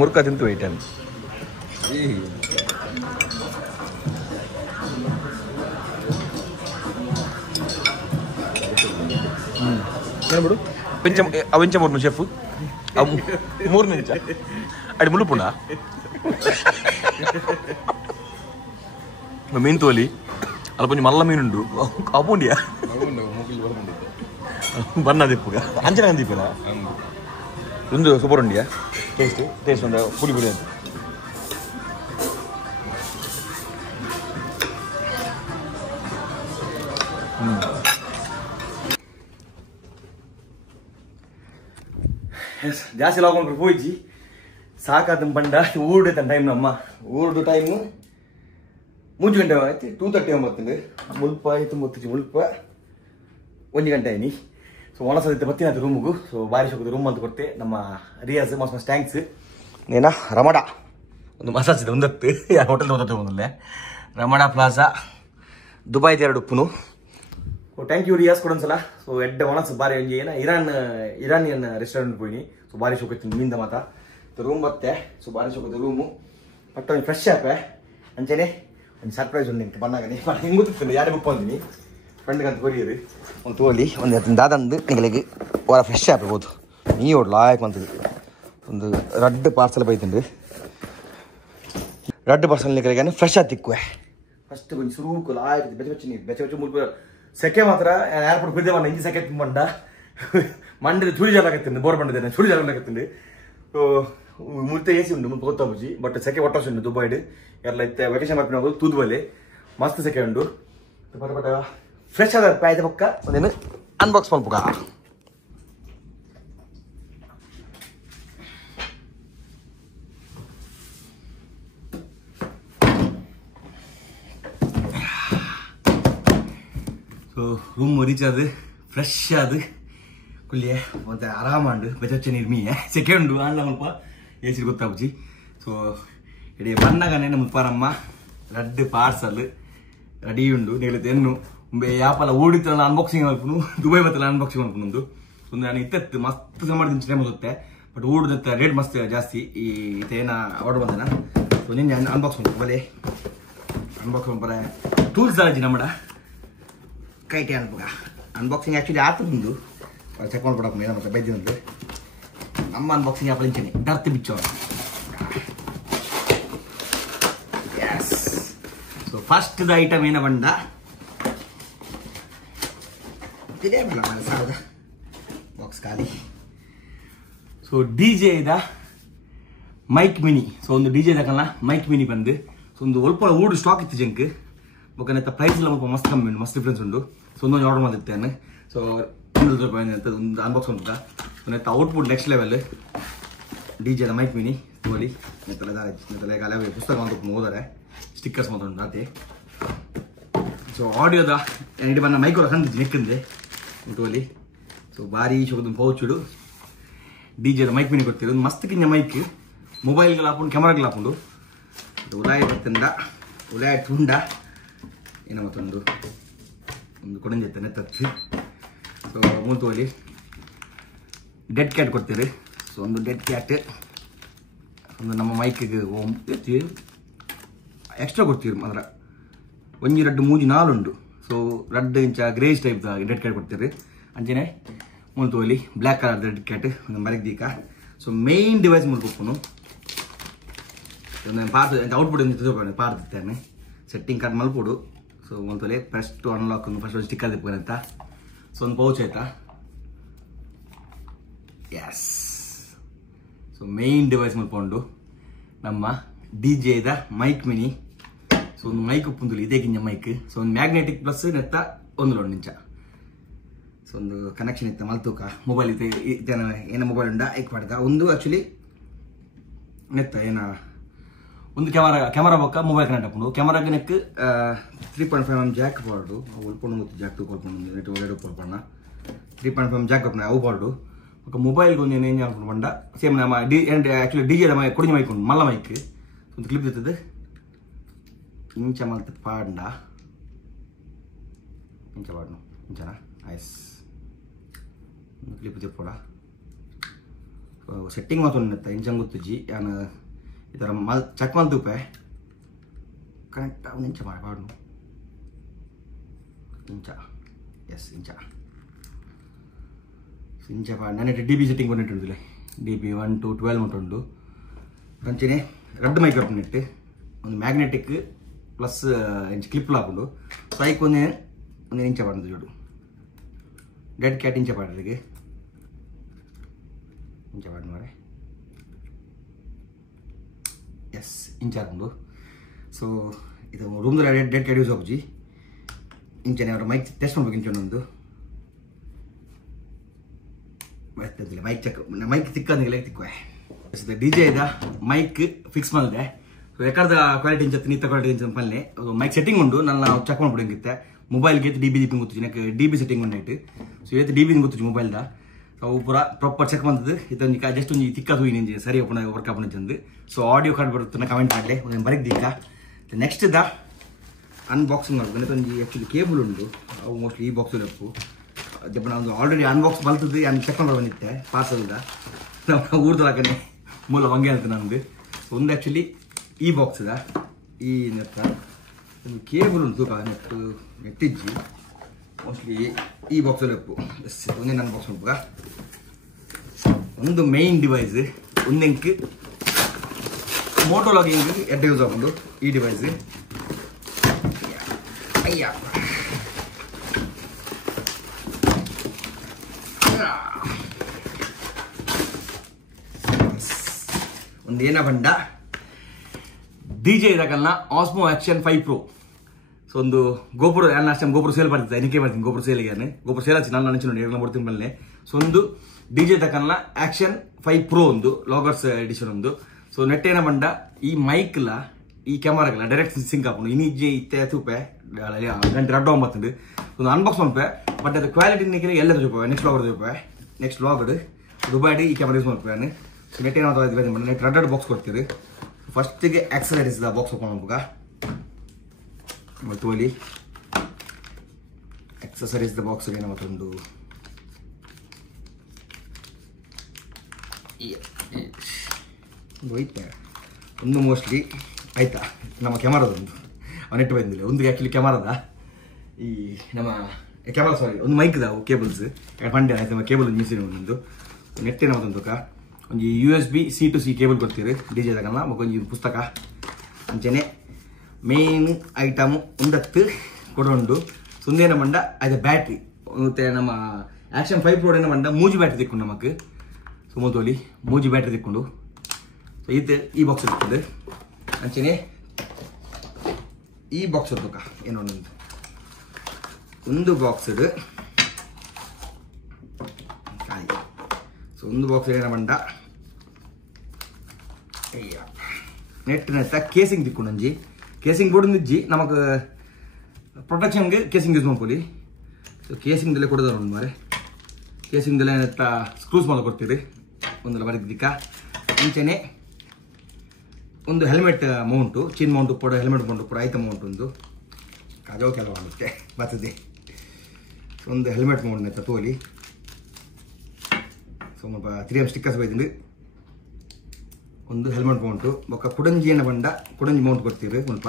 మురుక తింటూ పెట్టాను ఏనప్పుడు పెంచం అవించమూరు చెఫ్ 3 నుంచి అడి ములుపుండా ಮೀನು ತೋಲಿ ಅಲ್ಲ ಕೊಂಚ ಮಲ್ಲ ಮೀನುಂಡು ಕಾಪುಂಡಿಯಾ ಬಣ್ಣ ದಿಪ್ಪುಗ ಅಂಚನ ದಿಪ್ಪಲ ಒಂದು ಸೂಪರ್ ಉಂಡಿಯಾ ಟೇಸ್ಟ್ ಉಂಡ ಪುಡಿ ಪುಡಿ ಅಂತ ಜಾಸ್ತಿ ಲಾಕೊಂಡು ಹೋಯ್ಜಿ ಸಾಕಾದ ಬಂಡ ಊರ್ಡ ಟೈಮ್ ನಮ್ಮ ಊರ್ದು ಟೈಮು 3 ಗಂಟೆ ಆಯ್ತು 2:39 ಮುಲ್ಪ ಆಯ್ತು ಮುತ್ತಿಜಿ ಮುಲ್ಪ 1 ಗಂಟೆ ಆಯ್ನಿ ಸೊ ಒಣಸದಿತ್ತು ಬರ್ತೀನಿ ಅದು ರೂಮಿಗೂ ಸೊ ಬಾರಿ ಶೋಕದ ರೂಮ್ ಅಂತ ಕೊಡ್ತೆ ನಮ್ಮ ರಿಯಾಜ್ ಮಸ್ತ್ ಥ್ಯಾಂಕ್ಸ್ ನೇನಾ ರಮಡ ಒಂದು ಮಸಾಜ್ ಇದೆ ಒಂದತ್ತು ಹೋಟೆಲ್ ಓದತ್ತೆ ಒಂದಲ್ಲೇ ರಮಡ ಪ್ಲಾಜಾ ದುಬೈದ 2 ಉಪ್ಪುನು ಥ್ಯಾಂಕ್ ಯು ರಿಯಾಜ್ ಕೊಡೊಂದ್ಸಲ ಸೊ ಎಡ್ಡ ಒಣಸ್ ಬಾರಿ ಒಂಜಿ ಏನ ಇರಾನಿಯನ್ ರೆಸ್ಟೋರೆಂಟ್ ಹೋಯ್ನಿ ಸೊ ಬಾರಿ ಶೋಕತ್ತೀನಿ ಮೀಂದ ಮಾತ ರೂಮ್ ಬತ್ತೆ ಸೊ ಬಾರಿ ಸೋಕದ ರೂಮು ಬಟ್ ಒಂದು ಫ್ರೆಶ್ ಆಪೆ ಅಂಚೆನೆ ಒಂದು ಸರ್ಪ್ರೈಸ್ ಉಂಟು ನಿಂತು ಬಣ್ಣಾಗನೆ ಹಿಂಗೆ ಗೊತ್ತಿತ್ತು ಯಾರೇ ಬುಕ್ ಬಂದಿನಿ ಫ್ರೆಂಡ್ಗೆ ಅಂತ ಕೊರಿಯರು ಒಂದು ತೋಲಿ ಒಂದು ದಾದಂದು ನಿಗಳಿಗೆ ವಾರ ಫ್ರೆಶ್ ಆಪಬಹುದು ನೀ ಓಡ್ ಲಾಯಕ್ ಬಂತದ್ದು ಒಂದು ರಡ್ಡು ಪಾರ್ಸಲ್ ಬೈತುಂಡು ರಡ್ಡು ಪಾರ್ಸಲ್ ನಿಗಳಿಗೆ ಫ್ರೆಶ್ ಆಗಿ ತಿಕ್ಕುವೆ ಫಸ್ಟ್ ಕೊಂಚ ಸುರುಕು ಲಾಯಕ್ ಬೆಚ್ಚ ಬೆಚ್ಚ ನೀರು ಬೆಚ್ಚ ಬೆಚ್ಚ ಮುಲ್ಪ ಸೆಕೆ ಮಾತ್ರ ಏರ್ಪೋರ್ಟ್ ಬಿಡದೆ ಬಣ್ಣ ಇಂಜಿ ಸೆಕೆ ತುಂಬಂಡ ಮಂಡ್ಯದ ಚುಳಿ ಜಾಲಾಗತ್ತಂಡು ಬೋರ್ ಬಂದಿದ್ದೇನೆ ಚುಳಿ ಜಾಲಾಗತ್ತಂಡು ಮುಲ್ತೆ ಎಸಿ ಉಂಟು ಮುಲ್ಪ ಗೊತ್ತಾಬುಜಿ ಬಟ್ ಸೆಕೆ ಒಟ್ಟಾಸು ಉಂಟು ದುಬೈಡ್ ಎಲ್ಲ ಇತ್ತೆ ವೆಕೇಶನ್ ಮಾಡ್ಕೊಂಡು ಹೋಗೋದು ತೂದುಬಲ್ಲಿ ಮಸ್ತ್ ಸೆಕೆ ಉಂಟು ಬಟ್ ಫ್ರೆಶ್ ಆದ ಆಯ್ತು ಪಕ್ಕ ಒಂದೇನು ಅನ್ಬಾಕ್ಸ್ ಮಾಡ್ಬೇಕ ಸೊ ರೂಮ್ ರೀಚ್ ಆದ ಫ್ರೆಶ್ ಆದ ಕುಲ್ಲಿಯ ಮತ್ತೆ ಆರಾಮಾಂಡು ಬೆಚ್ಚ ನೀರು ಸೆಕೆ ಉಂಡು ಅಲ್ಲ ಮುಲ್ಪ ಏಸಿ ಗೊತ್ತಾಬುಜಿ ಸೊ ಇಡೀ ಬಣ್ಣಗನೆ ನಮ್ಮ ಮುಪ್ಪಾರಮ್ಮ ರಡ್ಡು ಪಾರ್ಸಲ್ ರೆಡಿ ಉಂಡು ನೀಡುತ್ತೆ ಎನ್ನು ಯಾಪಲ್ಲ ಓಡಿತ್ತಲ್ಲ ಅನ್ಬಾಕ್ಸಿಂಗ್ ಮಾಡ್ಕೊಂಡು ದುಬೈ ಬತ್ತಲ್ಲ ಅನ್ಬಾಕ್ಸಿಂಗ್ ಮಾಡ್ಕೊಂಡು ಒಂದು ನಾನು ಇತ್ತತ್ತು ಮಸ್ತ್ ಮಾಡಿ ಟೈಮ್ ಓದುತ್ತೆ ಬಟ್ ಓಡಿದ ರೇಟ್ ಮಸ್ತ್ ಜಾಸ್ತಿ ಈ ಏನ ಆರ್ಡರ್ ಬಂದನ ಸೊ ನಿನ್ನೆ ಅನ್ಬಾಕ್ಸ್ ಮಾಡ್ಕೊ ಬಲೆ ಅನ್ಬಾಕ್ಸ್ ಮಾಡ್ಬಾರ ಟೂಲ್ಸ್ ಅಜ್ಜಿ ನಮ್ಮಡ ಕೈಟೆ ಅನ್ಬಾಗ ಅನ್ಬಾಕ್ಸಿಂಗ್ ಆ್ಯಕ್ಚುಲಿ ಆತದ್ದು ಚೆಕ್ ಮಾಡ್ಬಿಡಪ್ಪ ಏನೋ ಮತ್ತೆ ಬೈದಿನಂದು ನಮ್ಮ ಅನ್ಬಾಕ್ಸಿಂಗ್ ಆಪಲ್ ಇಂಚನೆ ಡರ್ತ್ ಬಿಚ್ಚೋ ಎಸ್ ಸೊ ಫಸ್ಟ್ ಐಟಮ್ ಏನ ಬಂದ ಇದೇ ಬಲ್ಲ ಸಾಲದ ಬಾಕ್ಸ್ ಖಾಲಿ ಸೊ ಡಿ ಜೆ ಇದ ಮೈಕ್ ಮಿನಿ ಸೊ ಒಂದು ಡಿ ಜೆ ತಗೊಳ್ಳ ಮೈಕ್ ಮಿನಿ ಬಂದು ಸೊ ಒಂದು ಸ್ವಲ್ಪ ಊಡು ಸ್ಟಾಕ್ ಇತ್ತು ಜಂಕ್ ಬೊಕ್ಕನತ್ತ ಪ್ರೈಸ್ ಎಲ್ಲ ಸ್ವಲ್ಪ ಮಸ್ತ್ ಕಮ್ಮಿ ಉಂಟು ಮಸ್ತ್ ಡಿಫ್ರೆನ್ಸ್ ಉಂಟು ಸೊ ಒಂದೊಂದು ಆರ್ಡರ್ ಮಾಡಿರ್ತೇನೆ ಸೊ ಒಂದು ಅನ್ಬಾಕ್ಸ್ ಉಂಟು ನೆತ್ತ ಔಟ್ಪುಟ್ ನೆಕ್ಸ್ಟ್ ಲೆವೆಲ್ ಡಿ ಜೆದ ಮೈಕ್ ಮಿನಿ ತೋಲಿ ನೆತ್ತಲೆ ಗಾಲೆ ಪುಸ್ತಕ ಅಂತ ಓದಾರೆ ಸ್ಟಿಕ್ಕರ್ಸ್ ಮಾತ್ರ ಉಂಟು ಅದೇ ಸೊ ಆಡಿಯೋದ ಇಡೀ ಬನ್ನ ಮೈಕ್ ಕೂಡ ಕಂಡಿದ್ದು ನೆಕ್ಕಿಂದೆ ತೋಲಿ ಸೊ ಭಾರಿ ಶೋಕದ ಪೌಚುಡು ಡಿ ಜೆದ ಮೈಕ್ ಮಿನಿ ಕೊಡ್ತಿರೋದು ಮಸ್ತ್ ಕಿಂಜ ಮೈಕ್ ಮೊಬೈಲ್ಗಳು ಹಾಕೊಂಡು ಕ್ಯಾಮರಾಗಳು ಹಾಕೊಂಡು ಉಲಾಯ ಬರ್ತಂಡ ಉಲಾಯ ತುಂಡ ಏನೋ ಮತ್ತೊಂದು ಒಂದು ಕೊಡಂಜೈತೆ ನೆತ್ತತ್ತು ಸೊ ಮೂತೋಲಿ ಡೆಡ್ ಕ್ಯಾಟ್ ಕೊಡ್ತೀರಿ ಸೊ ಒಂದು ಡೆಡ್ ಕ್ಯಾಟ್ ಒಂದು ನಮ್ಮ ಮೈಕಿಗೆ ಎಕ್ಸ್ಟ್ರಾ ಕೊಡ್ತೀರಿ ಮಾತ್ರ ಒಂಜಿ ರಡ್ಡು ಮೂಜಿ ನಾಲುಂಡು ಸೊ ರಡ್ಡು ಇಂಚ ಗ್ರೇಸ್ ಟೈಪ್ ಡೆಡ್ ಕ್ಯಾಟ್ ಕೊಡ್ತೀರಿ ಅಂಚನೆ ಮೂತೋಲಿ ಬ್ಲ್ಯಾಕ್ ಕಲರ್ ಡೆಡ್ ಕ್ಯಾಟ್ ಒಂದು ಮರಗ್ದೀಕ ಸೊ ಮೇನ್ ಡಿವೈಸ್ ಮುಲ್ಕೊಪ್ಪನು ಪಾರ್ಟ್ ಔಟ್ಪುಟ್ ಪಾರ್ತಿತ್ತೇನೆ ಸೆಟ್ಟಿಂಗ್ ಕಾರ್ಡ್ ಮಲ್ಪೋಡು ಸೊ ಒಂದು ಪ್ರೆಸ್ ಟು ಅನ್ಲಾಕ್ ಫಸ್ಟ್ ಒಂದು ಸ್ಟಿಕ್ಕರ್ ತಿಪ್ಪಂತ ಸೊ ಒಂದು ಪೌಚ್ ಆಯ್ತಾ ಎಸ್ ಸೊ ಮೇನ್ ಡಿವೈಸ್ ಮಲ್ಕೊಂಡು ನಮ್ಮ ಡಿ ಜೆದ ಮೈಕ್ ಮಿನಿ ಸೊ ಒಂದು ಮೈಕ್ ಉಪ್ಪುಂದುಲಿ ಇದೇ ಗಿಂಜ ಮೈಕ್ ಸೊ ಒಂದು ಮ್ಯಾಗ್ನೆಟಿಕ್ ಪ್ಲಸ್ ನೆತ್ತ ಒಂದು ನಿಂಚ ಸೊ ಒಂದು ಕನೆಕ್ಷನ್ ಇತ್ತ ಮಲ್ತೂಕ ಮೊಬೈಲ್ ಇತ್ತೇನ ಏನ ಮೊಬೈಲ್ ಉಂಡ ಐಕ್ ಮಾಡ್ಕ ಒಂದು ಆ್ಯಕ್ಚುಲಿ ನೆತ್ತ ಏನ ಒಂದು ಕ್ಯಾಮರಾ ಬೊಕ್ಕ ಮೊಬೈಲ್ ಕನೆಕ್ಟ್ ಹಾಕೊಂಡು ಕ್ಯಾಮರಾಗೆ ನೆಕ್ 3.5mm ಜಾಕ್ ಬಾರ್ಡು ಉಳ್ಕೊಂಡು ಜಾಕ್ ತಗೊಳ್ಕೊಂಡು ನೆಟ್ ಒಳ್ಳೆ ಕೊಡ್ಪಣ್ಣ 3.5mm ಜಾಕ್ ಕೊಡ್ಪಣ್ಣ ಅವು ಬಾರ್ಡು ఒక మొబైల్ కొంచెం ఏం చేయాలనుకుంటా సేమ్ యాక్చువల్లీ డీజే కొడిഞ്ഞ మైక్ ఉంది మల్ల మైక్ ಒಂದು ಕ್ಲಿಪ್ ಇರ್ತದೆ ಇಂಚ ಮಲ್ತ ಪಾಡ್ನ ಇಂಚ ಪಾಡ್ನು ಇಂಚನ ಐಸ್ ಒಂದು ಕ್ಲಿಪ್ ತಿಪ್ಪೋಡ ಸೆಟ್ಟಿಂಗ್ ಮಾತ್ರ ಇಂಚಂಗೆ ಗೊತ್ತುಜ್ಜಿ ಯಾನು ಈ ಥರ ಚೆಕ್ ಮಲ್ತುಪೆ ಕರೆಕ್ಟ್ ಅವ್ನು ಇಂಚ ಮಾಡಿ ಪಾಡ್ನು ಇಂಚ ಎಸ್ ಇಂಚ ಇಂಚ ಪಾಡ್ ನಾನು ಡಿ ಬಿ ಸೆಟ್ಟಿಂಗ್ ಬಂದಿಟ್ಟಿದ್ದಿಲ್ಲ ಡಿ ಬಿ 1 to 12 ಮಟ್ಟುಂಟು ಅಂಚನೆ ರೆಡ್ ಮೈಕ್ ನೆಟ್ಟು ಒಂದು ಮ್ಯಾಗ್ನೆಟಿಕ್ ಪ್ಲಸ್ ಇಂಚ ಕ್ಲಿಪ್ಲು ಹಾಕೊಂಡು ಸೈಕ್ ಒಂದು ಇಂಚ ಪಾಡ್ದು ಜೋಡು ಡೆಡ್ ಕ್ಯಾಟ್ ಇಂಚ ಪಾಡ್ರಿಗೆ ಇಂಚ ಪಾಡ್ ಮಾರೆ ಎಸ್ ಇಂಚ ಹಾಕೊಂಡು ಸೊ ಇದು ರೂಮ್ದಲ್ಲಿ ಡೆಡ್ ಕ್ಯಾಟ್ ಯೂಸ್ ಆಗುಜಿ ಇಂಚನೆ ಅವರ ಮೈಕ್ ಟೆಸ್ಟ್ ಮಾಡ್ಬೇಕು ಇಂಚೊಂದೊಂದು ಮೈಕ್ ಚೆಕ್ ಮೈಕ್ ತಿಕ್ಕಂದಿಲ್ಲ ತಿಕ್ಕುವೆ ಡಿ ಜೆ ಇದ ಮೈಕ್ ಫಿಕ್ಸ್ ಮಾಡಿದೆ ಸೊ ಯಾಕಂದ ಕ್ವಾಲಿಟಿ ಇಂಚತ್ತು ನೀತ ಕ್ವಾಲಿಟಿ ಇಂಚ ಪಲ್ಲೆ ಮೈಕ್ ಸೆಟ್ಟಿಂಗ್ ಉಂಡು ನಾನು ಚೆಕ್ ಮಾಡ್ಬಿಡಂಗಿತ್ತೆ ಮೊಬೈಲ್ಗೆ ಡಿ ಬಿ ದಿಪ್ಪಿಂಗ್ ಗೊತ್ತು ನನಗೆ ಡಿ ಬಿ ಸೆಟ್ಟಿಂಗ್ ಉಂಡಾಯ್ತು ಸೊ ಇವತ್ತು ಡಿ ಬಿ ಗೊತ್ತು ಮೊಬೈಲ್ದ ಅವು ಪೂರ ಪ್ರಾಪರ್ ಚೆಕ್ ಬಂದದ್ದು ಇದೊಂದು ಜಸ್ಟ್ ಒಂದು ತಿಕ್ಕ ತೂಯಿ ನಿಂಜೆ ಸರಿ open work open Chandu so audio card ಬರುತ್ತೆ ಕಮೆಂಟ್ ಮಾಡಲಿ ಒಂದು ಬರೀಕ್ ನೆಕ್ಸ್ಟ್ ದ ಅನ್ಬಾಕ್ಸಿಂಗ್ ಮಾಡ್ಬೇಕು ಒಂದು ಆ್ಯಕ್ಚುಲಿ ಕೇಬಲ್ ಉಂಟು ಅವು ಮೋಸ್ಟ್ಲಿ ಈ ಬಾಕ್ಸ್ ಅಪ್ಪು ಅದೇ ನಾನು ಆಲ್ರೆಡಿ ಅನ್ಬಾಕ್ಸ್ ಬಲ್ತದ್ದು ಚೆಕ್ ಮಾಡಿ ಬಂದಿತ್ತೆ ಪಾರ್ಸಲ್ದ ಊರ್ದೊಳಗನೆ ಮೂಲ ಹಂಗೆ ಅಂತ ನಂದು ಒಂದು ಆ್ಯಕ್ಚುಲಿ ಈ ಬಾಕ್ಸ್ ಇದೆ ಈ ನೆತ್ತ ಒಂದು ಕೇಬಲ್ ಉಂಟು ನೆಟ್ಟು ನೆಟ್ಟಿಜ್ಜಿ ಮೋಸ್ಟ್ಲಿ ಈ ಬಾಕ್ಸಲ್ಲಿ ಉಪ್ಪು ಎಸ್ ಒಂದೇ ನನ್ನ ಬಾಕ್ಸ್ ಉಂಟು ಒಂದು ಮೇನ್ ಡಿವೈಸ್ ಒಂದೆಂಕ್ ಮೋಟೋ ಲಾಗಿಂಗ್ ಎಡ್ಡ ಯೂಸ್ ಆಗೋದು ಈ ಡಿವೈಸ್ ಅಯ್ಯ ಒಂದು ಏನ ಬಂಡ DJ ಇದಕ್ಕಲ್ಲ ಆಸ್ಮೋ ಆಕ್ಷನ್ 5 Pro ಸೊ ಒಂದು ಗೋಪುರ ಅಷ್ಟೇ ಗೋಪುರ ಸೇಲ್ ಬರ್ತಿದ್ದೆ ಎನಿಕೆ ಬರ್ತೀನಿ ಗೋಪುರ ಸೇಲಿಗೆ ಗೋಪುರ ಸೇಲ್ ಹಚ್ಚಿ ನಾನು ನೆನಚು ನೋಡಿ ಎಲ್ಲ ಮೂರು ತಿಂಗಳಲ್ಲಿ ಸೊ ಒಂದು DJ ತಕ್ಕಲ್ಲ ಆಕ್ಷನ್ 5 Pro ಒಂದು ಲಾಗರ್ಸ್ ಎಡಿಷನ್ ಒಂದು ಸೊ ನೆಟ್ ಏನ ಬಂಡ ಈ ಮೈಕ್ಲ ಈ ಕ್ಯಾಮರಾಗಲ್ಲ ಡೈರೆಕ್ಟ್ ಸಿಂಕ್ ಹಾಕೊಂಡು ಇನಿಜ್ಜೆ ಇತ್ತೆ ರೂಪಾಯಿ ಗಂಟೆ 2 ಒಂದು ಅನ್ಬಾಕ್ಸ್ ರೂಪಾಯಿ ಬಟ್ ಅದು ಕ್ವಾಲಿಟಿ ನಿಖಿಲಿ ಎಲ್ಲ ರೂಪಾಯಿ ನೆಕ್ಸ್ಟ್ ಲಾಗರ್ ರೂಪಾಯಿ ನೆಕ್ಸ್ಟ್ ಲಾಗಡ್ ದುಬಾಡಿ ಈ ಕ್ಯಾಮರಾ ಯೂಸ್ ಮಾಡ್ಬೇಕು ಸೊ ನೆಟ್ ಏನಾದ್ರು ನೆಟ್ 2 ಬಾಕ್ಸ್ ಕೊಡ್ತೀರಿ ಫಸ್ಟಿಗೆ ಆಕ್ಸಸರೀಸ್ ಬಾಕ್ಸ್ ಓಪನ್ ಮಾಡ್ಬೇಕ ಮತ್ತು ಅಲ್ಲಿ ಆಕ್ಸಸರೀಸ್ ಬಾಕ್ಸ್ ಏನೋ ಮತ್ತೊಂದು ಹೋಯ್ತಾ ಒಂದು ಮೋಸ್ಟ್ಲಿ ಆಯ್ತಾ ನಮ್ಮ ಕ್ಯಾಮರಾದೊಂದು ನೆಟ್ ಬಂದಿಲ್ಲ ಒಂದು ಆ್ಯಕ್ಚುಲಿ ಕ್ಯಾಮರಾದ ಈ ನಮ್ಮ ಕ್ಯಾಮರಾ ಸಾರಿ ಒಂದು ಮೈಕ್ ಇದಾವೆ ಕೇಬಲ್ಸ್ ಫಂಡೆ ಆಯ್ತು ಕೇಬಲ್ ಮಿಸಿನ ಒಂದೊಂದು ನೆಟ್ಟಿನ ಮತ್ತೊಂದು ಒಂದು USB C to C cable ಕೊಡ್ತೀರಿ DJ ತಗಲ್ಲ ಒಂದು ಪುಸ್ತಕ ಅಂಚೆನೆ ಮೇನ್ ಐಟಮ್ ಒಂದತ್ತು ಕೊಡೊಂಡು ಸುಂದೇನ ಮಂಡ ಅದು ಬ್ಯಾಟ್ರಿ ಮತ್ತೆ ನಮ್ಮ ಆಕ್ಷನ್ 5 Pro ಏನ ಮಂಡ ಮೂಜಿ ಬ್ಯಾಟ್ರಿ ತಿಕ್ಕೊಂಡು ನಮಗೆ ಸುಮತೋಲಿ ಮೂಜಿ ಬ್ಯಾಟ್ರಿ ತಿಕ್ಕೊಂಡು ಸೊ ಇದು ಈ ಬಾಕ್ಸ್ ಇರ್ತದೆ ಅಂಚೆನೆ ಈ ಬಾಕ್ಸ್ ಇರ್ತಕ್ಕ ಏನೋ ಒಂದು ಬಾಕ್ಸ್ ಇದು ಸೊ ಒಂದು ಬಾಕ್ಸ್ ಏನ ಮಂಡ ನೆಟ್ ನೆತ್ತ ಕೇಸಿಂಗ್ ತಿಕ್ಕೊಂಡಂಜಿ ಕೇಸಿಂಗ್ ಬೋರ್ಡ್ ಇಜ್ಜಿ ನಮಗೆ ಪ್ರೊಟೆಕ್ಷನ್ಗೆ ಕೇಸಿಂಗ್ ಯೂಸ್ ಮಾಡ್ಕೊಳ್ಳಿ ಸೊ ಕೇಸಿಂಗ್ದಲ್ಲೇ ಕೊಡೋದಾರ ಒಂದು ಮಾರೆ ಕೇಸಿಂಗ್ದಲ್ಲೇ ನೆತ್ತ ಸ್ಕ್ರೂಸ್ ಮಾಡಿ ಕೊಡ್ತೀರಿ ಒಂದೆಲ್ಲ ಬರೀದಿಕ್ಕ ಮುಂಚೆನೆ ಒಂದು ಹೆಲ್ಮೆಟ್ ಮೌಂಟು ಚಿನ್ ಮೌಂಟು ಕೂಡ ಹೆಲ್ಮೆಟ್ ಮೌಂಟು ಕೂಡ ಆಯ್ತು ಮೌಂಟ್ ಒಂದು ಅದೋ ಕೆಲವು ಆಗುತ್ತೆ ಬರ್ತದೆ ಸೊ ಒಂದು ಹೆಲ್ಮೆಟ್ ಮೌಂಟ್ ನೆತ್ತ ತೋಲಿ ಸೊ 3M ಸ್ಟಿಕ್ಕರ್ಸ್ ಬೈದಿಂದು ಒಂದು ಹೆಲ್ಮೆಟ್ ಮೌಂಟು ಬೊಕ್ಕ ಕುಡಂಜಿಯನ್ನು ಬಂಡ ಕುಡಂಜಿ ಮೌಂಟ್ ಕೊಡ್ತೀರಿ ಸ್ವಲ್ಪ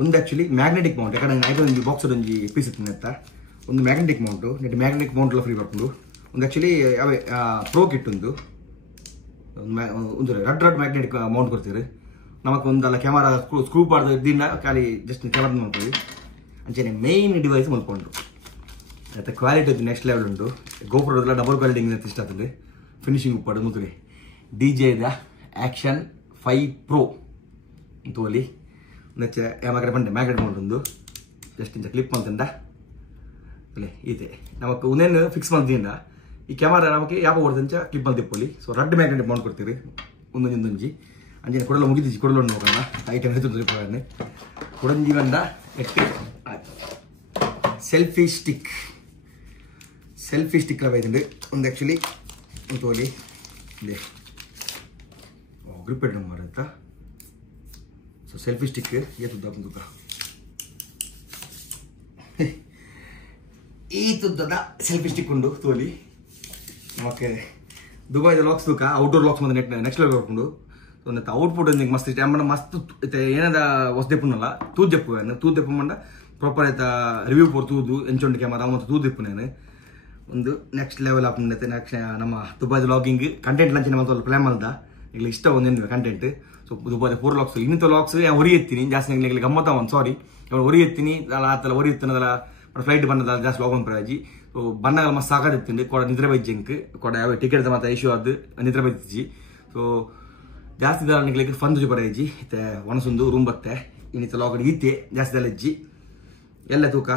ಒಂದು ಆ್ಯಕ್ಚುಲಿ ಮ್ಯಾಗ್ನೆಟಿಕ್ ಮೌಂಟ್ ಯಾಕಂದ್ರೆ ಆಯ್ತು ಒಂದು ಬಾಕ್ಸ್ ಒಂಜಿ ಪೀಸ್ ಇತ್ತು ಅಂತ ಒಂದು magnetic mount net magnetic Mount ಎಲ್ಲ ಫ್ರೀ ಬರ್ಕೊಂಡು ಒಂದು ಆ್ಯಕ್ಚುಲಿ ಅವೇ ಪ್ರೋ ಕಿಟ್ ಒಂದು ರಡ್ ಮ್ಯಾಗ್ನೆಟಿಕ್ ಮೌಂಟ್ ಕೊಡ್ತೀರಿ ನಮಗೆ ಒಂದಲ್ಲ ಕ್ಯಾಮರಾ ಸ್ಕ್ರೂ ಪಾಡ್ದು ಇದ್ದಿಂದ ಖಾಲಿ ಜಸ್ಟ್ ಕ್ಯಾಮರಾ ಮಾಡ್ಕೊಳ್ಳಿ ಅಂಚೆನೆ ಮೇನ್ ಡಿವೈಸ್ ಮಲ್ಕೊಂಡು ಮತ್ತು ಕ್ವಾಲಿಟಿ ನೆಕ್ಸ್ಟ್ ಲೆವೆಲ್ ಉಂಟು ಗೋಪುರದಲ್ಲ ಡಬಲ್ ಕ್ವಾಲಿಟಿ ಇಷ್ಟ ಆಗ್ತದೆ ಫಿನಿಶಿಂಗ್ ಉಪ್ಪಾಡು ಮುದ್ರಿ DJದ ಆಕ್ಷನ್ 5 Pro ತೋಲಿ ನೆಚ್ಚೆ ಯಾವಾಗ ಬಂಡೆ ಮ್ಯಾಗ್ನೆಟ್ ಮೌಂಟ್ ಒಂದು ಜಸ್ಟ್ ಇಂಚ ಕ್ಲಿಪ್ ಅಂತಂದ ಅಲ್ಲೇ ಇದೆ ನಮಗೆ ಒಂದೇನು ಫಿಕ್ಸ್ ಮಾಡ್ದಿಂದ ಈ ಕ್ಯಾಮರಾ ನಮಗೆ ಯಾವ ಹೊಡೆದಂಚ ಕ್ಲಿಪ್ ಅಂತ ತಿಪ್ಪೊಲಿ ಸೊ ರಡ್ ಮ್ಯಾಗ್ನೆಟ್ ಮೌಂಟ್ ಕೊಡ್ತೀರಿ ಒಂದೊಂದೊಂಜಿ ಅಂಜನೆ ಕೊಡಲು ಮುಗಿದಿಜ್ಜಿ ಕೊಡಲು ನೋಡೋಣ ಐಟಮ್ ಹೇಳ್ತೀನಿ ಕೊಡಂಜಿ ಬಂದ ಎಟ್ಟು ಸೆಲ್ಫಿ ಸ್ಟಿಕ್ ಬೈದಂಡು ಒಂದು ಆ್ಯಕ್ಚುಲಿ ಒಂದು ತೋಲಿ ಇದೆ ಗ್ರಿಪ್ ಇಟ್ಟು ಮಾರುತ್ತಾ ಸೊ ಸೆಲ್ಫಿ ಸ್ಟಿಕ್ ಏತುದ್ದ ಬಂದುಕ ಈ ತುದ್ದದ ಸೆಲ್ಫಿ ಸ್ಟಿಕ್ ಉಂಡು ತೋಲಿ ಓಕೆ ದುಬೈದ ಲಾಕ್ಸ್ ತೂಕ ಔಟ್ಡೋರ್ ಲಾಕ್ಸ್ ಮತ್ತೆ ನೆಕ್ಸ್ಟ್ ಲೆವೆಲ್ ಹೊಡ್ಕೊಂಡು ಸೊ ನೆತ್ತ ಔಟ್ಪುಟ್ ಒಂದು ಮಸ್ತ್ ಇಷ್ಟ ಮಸ್ತ್ ಏನದ ಹೊಸದೆಪ್ಪುನಲ್ಲ ತೂದೆಪ್ಪು ಮಂಡ ಪ್ರಾಪರ್ ಆಯ್ತಾ ರಿವ್ಯೂ ಪೋರ್ ತೂದು ಎಂಚೊಂಡು ಕ್ಯಾಮರಾ ಮತ್ತು ತೂದೆಪ್ಪು ನಾನು ಒಂದು ನೆಕ್ಸ್ಟ್ ಲೆವೆಲ್ ಆಪ್ ನೆತ್ತೆ ನೆಕ್ಸ್ಟ್ ನಮ್ಮ ದುಬೈದ ಲಾಗಿಂಗ್ ಕಂಟೆಂಟ್ ಲಂಚಿನ ಒಂದು ಪ್ಲಾನ್ ಮಾಡ್ದ ಈಗ ಇಷ್ಟ ಒಂದೇನು ಕಂಟೆಂಟ್ ಸೊ ದುಬೈದ 4 ಲಾಕ್ಸ್ ಇನ್ನಿತ ಲಾಕ್ಸ್ ಹೊರಿ ಎತ್ತೀನಿ ಜಾಸ್ತಿ ನಂಗೆ ಗಮ್ಮತ್ತ ಒಂದು ಸಾರಿ ಹೊರಿ ಎತ್ತೀನಿ ಆತಲ್ಲ ಹೊರಿ ಎತ್ತಿನದಲ್ಲ ಫ್ಲೈಟ್ ಬಂದದ ಜಾಸ್ತಿ ಲಾಗ್ ಪ್ರಯಾಜಿ ಸೊ ಬಂದಾಗ ಮಸ್ತ್ ಸಾಕಾದಿತ್ತು ಕೊಡ ನಿದ್ರೆ ಬೈಜಂಕ್ ಕೊಡ ಯಾವ ಟಿಕೆಟ್ ಮತ್ತೆ ಇಶ್ಯೂ ಆದ್ದು ನಿದ್ರೆ ಬೈತಿಜ್ಜಿ ಸೊ ಜಾಸ್ತಿ ದರ ನಿಗ್ಲಿಕ್ಕೆ ಫಂದ್ ಬರೈಜಿ ಮತ್ತೆ ಒಣಸೊಂದು ರೂಮ್ ಬತ್ತೆ ಇನ್ನಿತ ಲಾಗ್ ಈತೆ ಜಾಸ್ತಿ ದಲ್ಲ ಇಜ್ಜಿ ಎಲ್ಲ ತೂಕ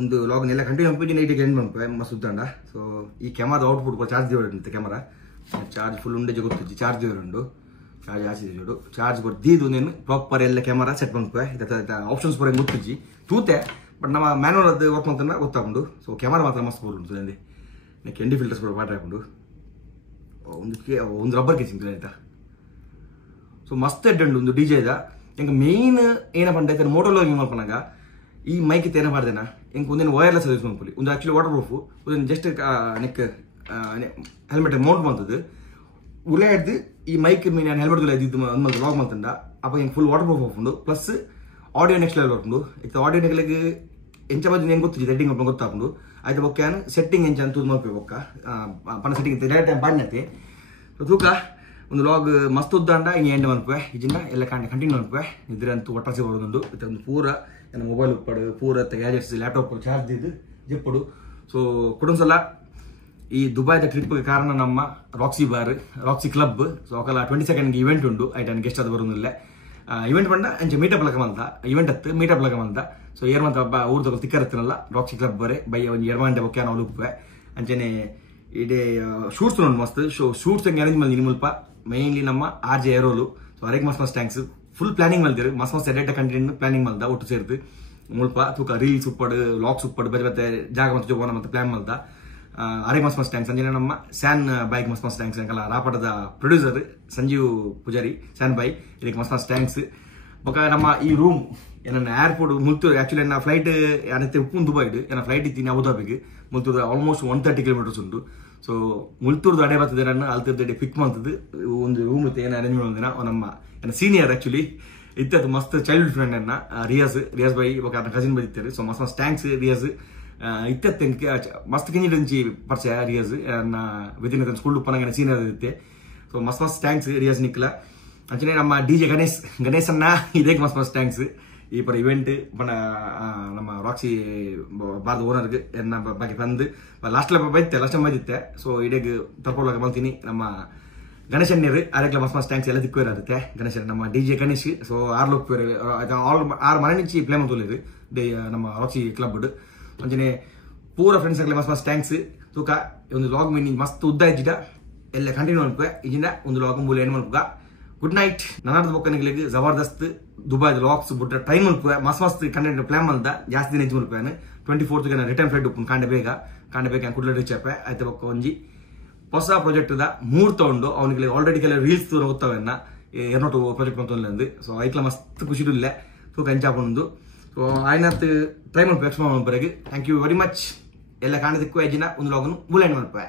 ಒಂದು ಲಾಗ್ನ ಎಲ್ಲ ಕಂಟಿನ್ಯೂ ಹೋಗಿ ನೈಟಿಗೆ ಎಂಡ್ ಮಾಡ್ಬೇಕು ಮಸ್ತ್ ಉದ್ದಂಡ ಸೊ ಈ ಕ್ಯಾಮರಾ ಔಟ್ಪುಟ್ ಚಾರ್ಜ್ ದೇವರಂತೆ ಕ್ಯಾಮರಾ ಚಾರ್ಜ್ ಫುಲ್ ಉಂಡೆ ಗೊತ್ತಿಜ್ಜಿ ಚಾರ್ಜ್ ದೇವರುಂಡು ಚಾರ್ಜ್ ಆಸಿದೆ ಜೋಡು ಚಾರ್ಜ್ ಕೊಡ್ದಿದ್ದು ನೇನು ಪ್ರಾಪರ್ ಎಲ್ಲ ಕ್ಯಾಮರಾ ಸೆಟ್ ಮಾಡ್ಕೋ ಆಪ್ಷನ್ಸ್ ಬರೋ ಗೊತ್ತಿಜ್ಜಿ ತೂತೆ ಬಟ್ ನಮ್ಮ ಮ್ಯಾನುವಲ್ ಅದು ವರ್ಕ್ ಮಾಡ್ತಾನೆ ಗೊತ್ತಾಕೊಂಡು ಸೊ ಕ್ಯಾಮರಾ ಮಾತ್ರ ಮಸ್ತ್ ಬೋಲ್ ಉಂಟು ನಂಗೆ ನೆಕ್ ಎಂಡಿ ಫಿಲ್ಟರ್ಸ್ ಕೂಡ ಪಾಠ ಹಾಕೊಂಡು ಒಂದು ರಬ್ಬರ್ ಕೇಸಿಂಗ್ ಆಯ್ತಾ ಸೊ ಮಸ್ತ್ ಎಡ್ಡು ಒಂದು DJದ ಹೆಂಗೆ ಮೇನ್ ಏನಪ್ಪ ಅಂತ ಮೋಟೋ ಲಾಗಿಂಗ್ ಮಾಡ್ಕೊಂಡಾಗ ಈ ಮೈಕ್ ಇತ್ತು ಏನೋ ಮಾಡ್ದೇನಾ ಹೆಂಗೆ ಒಂದೇನು ವೈರ್ಲೆಸ್ ಯೂಸ್ ಮಾಡ್ಕೊಳ್ಳಿ ಒಂದು ಆ್ಯಕ್ಚುಲಿ ವಾಟರ್ ಪ್ರೂಫು ಒಂದು ಜಸ್ಟ್ ನೆಕ್ ಹೆಲ್ಮೆಟ್ ಮೌಂಟ್ ಬಂದದ್ದು ಉಲೆ ಹಿಡ್ದು ಈ ಮೈಕ್ ನಾನು ಹೆಲ್ಮೆಟ್ ಇದ್ದಿದ್ದು ಲಾಗ್ ಮಾಡ್ತಂಡ ಅಪ್ಪ ಹಿಂಗೆ ಫುಲ್ ವಾಟರ್ ಪ್ರೂಫ್ ಉಂಡು ಪ್ಲಸ್ ಆಡಿಯೋ ನೆಕ್ಸ್ಟ್ ಲೆವೆಲ್ ಉಂಡು ಇತ್ತು ಆಡಿಯೋ ನೆಕ್ಲೆಗೆ ಎಂಚ ಬಗ್ಗೆ ಏನು ಗೊತ್ತಿದೆ ಎಡಿಟಿಂಗ್ ಮಾಡ್ಕೊಂಡು ಗೊತ್ತಾಕೊಂಡು ಆಯ್ತು ಬೊಕ್ಕ ಸೆಟ್ಟಿಂಗ್ ಎಂಚ ಅಂತ ನೋಡ್ಬೇಕು ಬೊಕ್ಕ ಪನ್ನ ಸೆಟ್ಟಿಂಗ್ ಡೈರೆಕ್ಟ್ ಟೈಮ್ ಬಾಡ್ನತೆ ತೂಕ ಒಂದು ಲಾಗ್ ಮಸ್ತ್ ಉದ್ದಾಂಡ ಹಿಂಗೆ ಎಂಡ್ ಮನ್ಪೆ ಇದನ್ನ ಎಲ್ಲ ಕಂಟಿನ್ಯೂ ಮನ್ಪೆ ಇದ್ರಂತೂ ಒಟ್ಟಾಸಿ ಬರೋದುಂಡು ಇದೊಂದು ಪೂರ ನನ್ನ ಮೊಬೈಲ್ ಉಪ್ಪಡು ಪೂರ ಗ್ಯಾಜೆಟ್ಸ್ ಲ್ಯಾಪ್ಟಾಪ್ ಚಾರ್ಜ್ ಇದು ಜಿಪ್ಪಡು ಸೊ ಕುಟುಂಬಸಲ ಈ ದುಬೈದ ಟ್ರಿಪ್ಗೆ ಕಾರಣ ನಮ್ಮ ರಾಕ್ಸಿ ಕ್ಲಬ್ ಸೊ ಅಕಲ 22nd ಇವೆಂಟ್ ಉಂಡು ಐಟನ್ ಗೆಸ್ಟ್ ಅದು ಬರೋದಿಲ್ಲ ಇವೆಂಟ್ ಬಂದ ಅಂಚೆ ಮೀಟಪ್ ಲಕ ಮಂತ ಇವೆಂಟ್ ಹತ್ತು ಮೀಟಪ್ ಲಕ ಮಂತ ಸೊ ಏರ್ಮಂತ ಹಬ್ಬ ಊರ್ ತಗೊಳ್ ತಿಕ್ಕರತ್ತಿನಲ್ಲ ರಾಕ್ಸಿ ಕ್ಲಬ್ ಬರೆ ಬೈ ಒಂದು 2 ಗಂಟೆ ಬೊಕ್ಕೆ ನಾವು ಉಪ್ಪೆ ಅಂಚೆನೆ ಇಡೇ ಶೂಟ್ಸ್ ನೋಡಿ ಮಸ್ತ್ ಶೂಟ್ಸ್ ಹೆಂಗೆ ಅರೇಂಜ್ ಮಾಡಿ ಮುಲ್ಪ ಮೈನ್ಲಿ ನಮ್ಮ RJ ಏರೋಲು ಸೊ ಅರೆಗ್ ಮಸ್ತ್ ಟ್ಯಾಂಕ್ಸ್ ಫುಲ್ ಪ್ಲಾನಿಂಗ್ ಮಲ್ದಿರು ಮಸ್ತ್ ಎಡೆಟ ಕಂಟೆಂಟ್ ಪ್ಲಾನಿಂಗ್ ಮಲ್ದ ಒಟ್ಟು ಸೇರ್ತು ಮುಲ್ಪ ತೂಕ ರೀಲ್ಸ್ ಉಪ್ಪಡು ಲಾಕ್ಸ್ ಉಪ್ಪಡು ಬೇರೆ ಜಾಗ ಮತ್ತು ಜೋಬೋನ ಮತ್ತು ಪ್ಲಾನ್ ಮಲ್ದ ಅರೆಗ್ ಮಸ್ತ್ ಟ್ಯಾಂಕ್ಸ್ ಅಂಜನೆ ನಮ್ಮ ಸ್ಯಾನ್ ಬೈಕ್ ಮಸ್ತ್ ಟ್ಯಾಂಕ್ಸ್ ಅಂಕಲ್ಲ ರಾಪಟದ ಪ್ರೊಡ್ಯೂಸರ್ ಸಂಜೀವ್ ಪೂಜಾರಿ ಸ್ಯಾನ್ ಬೈ ಇದಕ್ಕೆ ಮಸ್ತ್ ಟ್ಯಾಂಕ್ಸ್ ಬೊಕ್ಕ ನಮ್ಮ ಈ ರೂಮ್ ನನ್ನ ಏರ್ಪೋರ್ಟ್ ಮುಲ್ತೂರು ಆಕ್ಚುಲಿ ನನ್ನ ಫ್ಲೈಟ್ ಏನತ್ತೆ ಉಪ್ಪು ದುಬೈಡ್ ಏನ ಫ್ಲೈಟ್ ಇತ್ತೀನಿ ಅಬುದಾಬಿಗೆ ಮುಲ್ತೂರು ಆಲ್ಮೋಸ್ಟ್ 130 ಕಿಲೋಮೀಟರ್ಸ್ ಉಂಟು ಸೊ ಮುಲ್ತೂರ್ದು ಅಡೆ ಬರ್ತದೆ ನನ್ನ ಅಲ್ತದ್ದು ಪಿಕ್ ಮಾಡ್ತದ್ದು ಒಂದು ರೂಮ್ ಇತ್ತು ಏನು ಅರೇಂಜ್ ಮಾಡಿದಿನ ನಮ್ಮ ನನ್ನ ಸೀನಿಯರ್ ಆಕ್ಚುಲಿ ಇತ್ತು ಮಸ್ತ್ ಚೈಲ್ಡ್ಹುಡ್ ಫ್ರೆಂಡ್ ಅನ್ನ ರಿಯಾಜ್ ಬೈ ಇವಾಗ ಕಸಿನ್ ಬೈ ಇರ್ತಾರೆ ಸೊ ಮಸ್ತ್ ಟ್ಯಾಂಕ್ಸ್ ರಿಯಾಜ್ ಇತ್ತೆ ಮಸ್ತ್ ಕಿಂಜಿ ಪರಿಚಯ ರಿಯಾಜ್ ವಿದಿನ್ ಸ್ಕೂಲ್ ಉಪ್ಪನ ಸೀನಿಯರ್ ಇರುತ್ತೆ ಸೊ ಮಸ್ತ್ ಟ್ಯಾಂಕ್ಸ್ ರಿಯಾಜ್ ನಿಕ್ಲ ಅಂಚನೆ ನಮ್ಮ DJ ಗಣೇಶ್ ಅನ್ನ ಇದೇ ಮಸ್ತ್ ಟ್ಯಾಂಕ್ಸ್ ಈ ಪರ ಇವೆಂಟ್ ಪಣ ನಮ್ಮ ರಾಕ್ಸಿ ಬಾರ್ದ ಓನರ್ಗೆ ಎನ್ನ ಬಾಕಿ ಬಂದು ಲಾಸ್ಟ್ ಟೈಮ್ ಬೈದಿತ್ತೆ ಸೊ ಇಡೇಗೆ ತರ್ಕೊಳ್ಳಾಗ ಬಂತೀನಿ ನಮ್ಮ ಗಣೇಶನ್ಯರು ಅದಕ್ಕೆ ಮಸ್ತ್ ಟ್ಯಾಂಕ್ಸ್ ಎಲ್ಲ ದಿಕ್ಕು ಇರುತ್ತೆ ಗಣೇಶ ನಮ್ಮ DJ ಗಣೇಶ್ ಸೊ 6 ಲೋಕ್ 6 ಮನೆ నుంచి ಪ್ಲೇ ಮಾಡ್ತೋಲಿರು ನಮ್ಮ ರಾಕ್ಸಿ ಕ್ಲಬ್ ಅಂಚನೆ ಪೂರ ಫ್ರೆಂಡ್ಸ್ ಆಗಲಿ ಮಸ್ತ್ ಟ್ಯಾಂಕ್ಸ್ ತೂಕ ಒಂದು ಲಾಗ್ ಮೀನಿಂಗ್ ಮಸ್ತ್ ಉದ್ದ ಇದ್ದಿದ್ದ ಎಲ್ಲ ಕಂಟಿನ್ಯೂ ಅನ್ಪೆ ಇದನ್ನ ಒಂದು ಲಾಗ್ ಮೂಲ ಏನು ಮನ್ಪುಗ ಗುಡ್ ನೈಟ್ ನನ್ನ ಬೊಕ್ಕನಿಗಳಿಗೆ ಜಬರ್ದಸ್ತ್ ದುಬೈದ ಲಾಕ್ಸ್ ಬಿಟ್ಟ ಟೈಮ್ ಅನ್ಪುವೆ ಮಸ್ತ್ ಕಂಟೆಂಟ್ ಪ್ಲಾನ್ ಮಲ್ದ ಜಾಸ್ತಿ ದಿನ ಮಲ್ಪೇನು 24th ರಿಟರ್ನ್ ಫ್ಲೈಟ್ ಉಪ್ಪು ಕಾಂಡೆ ಬೇಗ ಕುಡ್ಲ ರೀಚ್ ಆಪೆ ಆಯ್ತು ಬೊಕ್ಕ ಒಂಜಿ ಹೊಸ ಪ್ರಾಜೆಕ್ಟ್ ಮುಹೂರ್ತ ಉಂಡು ಅವನಿಗೆ ಆಲ್ರೆಡಿ ಕೆಲವು ರೀಲ್ಸ್ ಓದ್ತಾವೆನ್ನ ಏನೋಟು ಪ್ರಾಜೆಕ್ಟ್ ಅಂತ ಸೊ ಐಕ್ಲ ಮಸ್ತ್ ಖುಷಿ ಇಲ್ಲ ತೂಕ ಎಂಚಾಪುಂಡು ಸೊ ಆಯ್ನತ್ ಟ್ರೈ ಮಾಡ್ಬೇಕು ಎಕ್ಸ್ಪ್ಲೋರ್ ಮಾಡ್ಬರೆಗೆ ಥ್ಯಾಂಕ್ ಯು ವೆರಿ ಮಚ್ ಎಲ್ಲ ಕಾಣದಕ್ಕೂ ಎಜ್ಜಿನ ಒಂದು ಲಾಗನ್ನು ಬುಲೆಂಡ್ ಮಾಡ್ಪೆ